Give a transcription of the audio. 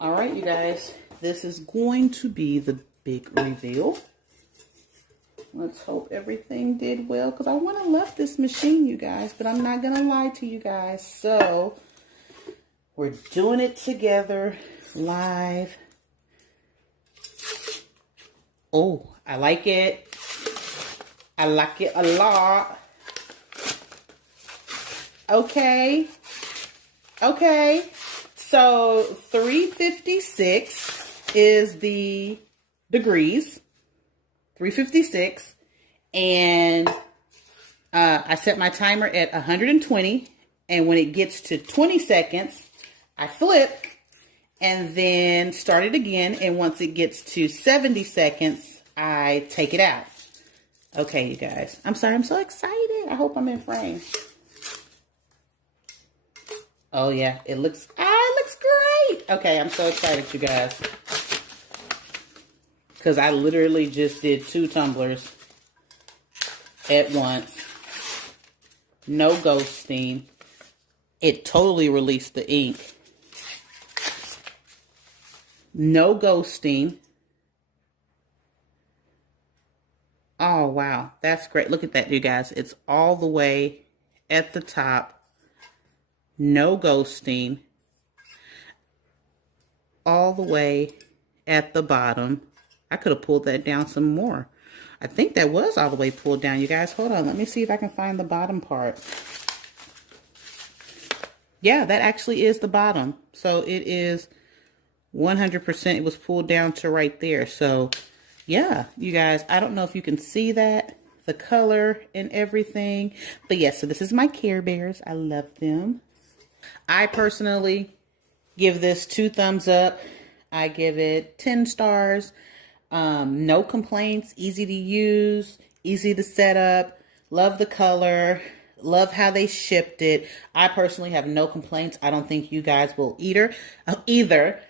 All right, you guys, this is going to be the big reveal. Let's hope everything did well, because I want to love this machine, you guys, but I'm not going to lie to you guys. So we're doing it together live. Oh, I like it. I like it a lot. Okay. Okay. So 356 is the degrees. 356. And I set my timer at 120. And when it gets to 20 seconds, I flip and then start it again. And once it gets to 70 seconds, I take it out. Okay, you guys. I'm sorry. I'm so excited. I hope I'm in frame. Oh, yeah. It looks great. Okay, I'm so excited, you guys. Because I literally just did 2 tumblers at once. No ghosting. It totally released the ink. No ghosting. Oh, wow. That's great. Look at that, you guys. It's all the way at the top. No ghosting. All the way at the bottom. I could have pulled that down some more. I think that was all the way pulled down, you guys. Hold on. Let me see if I can find the bottom part. Yeah, that actually is the bottom. So it is 100%. It was pulled down to right there. So yeah, you guys, I don't know if you can see that, the color and everything. But yes, so this is my Care Bears. I love them. I personally give this 2 thumbs up. I give it 10 stars. No complaints. Easy to use. Easy to set up. Love the color. Love how they shipped it. I personally have no complaints. I don't think you guys will either.